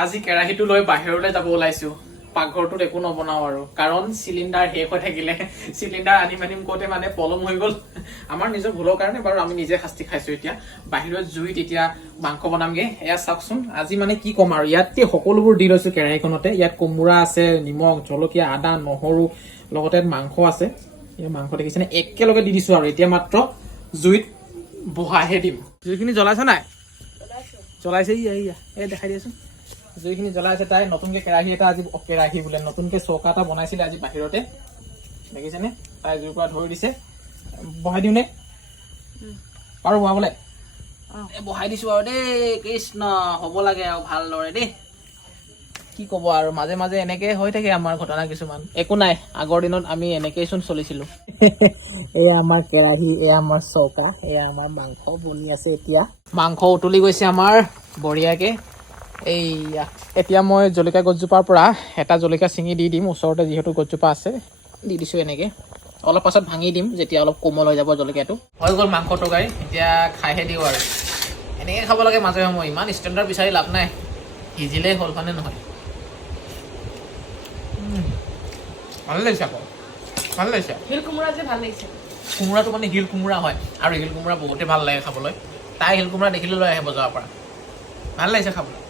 আজি কেৰাহীটো লৈ বাহিৰলৈ যাব ওলাইছো পাকঘৰটোত একো নবনাও আৰু কাৰণ চিলিণ্ডাৰ শেষ হৈ থাকিলে চিলিণ্ডাৰ আনিম কোতে মানে পলম হৈ গ'ল আমাৰ নিজৰ ভুলৰ কাৰণে বাৰু আমি নিজে শাস্তি খাইছো এতিয়া বাহিৰত জুইত এতিয়া মাংস বনামগে এয়া চাওকচোন আজি মানে কি কম আৰু ইয়াতে সকলোবোৰ দি লৈছো কেৰাহীখনতে ইয়াত কোমোৰা আছে নিমখ জলকীয়া আদা নহৰু লগতে মাংস আছে এই মাংস দেখিছেনে একেলগে দি দিছো আৰু এতিয়া মাত্ৰ জুইত বহাইহে দিম জুইখিনি জ্বলাইছ নাই জ্বলাইছে এই দেখাই দিয়াচোন জুইখিনি জ্বলাই আছে তাই নতুনকে কেৰাহী এটা আজি কেৰাহী বোলে নতুনকে চৌকা এটা বনাইছিলে আজি বাহিৰতে দেখিছেনে তাই জুইৰ পৰা ধৰি দিছে বহাই দিওঁ নে পাৰো বহাবলে বহাই দিছো আৰু দেই কৃষ্ণ হ'ব লাগে আৰু ভালদৰে দেই কি ক'ব আৰু মাজে মাজে এনেকে হৈ থাকে আমাৰ ঘটনা কিছুমান একো নাই আগৰ দিনত আমি এনেকেই চোন চলিছিলো এয়া আমাৰ কেৰাহী এয়া আমাৰ চৌকা এয়া আমাৰ মাংস বনি আছে এতিয়া মাংস উতলি গৈছে আমাৰ বঢ়িয়াকে এইয়া এতিয়া মই জলকীয়া গছজোপাৰ পৰা এটা জলকীয়া ছিঙি দি দিম ওচৰতে যিহেতু গছজোপা আছে দি দিছো এনেকে অলপ পাছত ভাঙি দিম যেতিয়া অলপ কোমল হৈ যাব জলকীয়াটো হৈ গ'ল মাংস তৰকাৰী এতিয়া খাইহে দিওঁ আৰু এনেকৈ খাব লাগে মাজে সময় ইমান ষ্টেণ্ডাৰ্ড বিচাৰি লাভ নাই সিজিলেই হ'ল মানে নহয় ভাল লাগিছে আকৌ ভাল লাগিছে হিল কোমোৰা যে ভাল লাগিছে কোমোৰাটো মানে শিল কোমোৰা হয় আৰু শিল কোমোৰা বহুতেই ভাল লাগে খাবলৈ তাই শিল কোমোৰা দেখিলে লৈ আহে বজাৰৰ পৰা ভাল লাগিছে খাবলৈ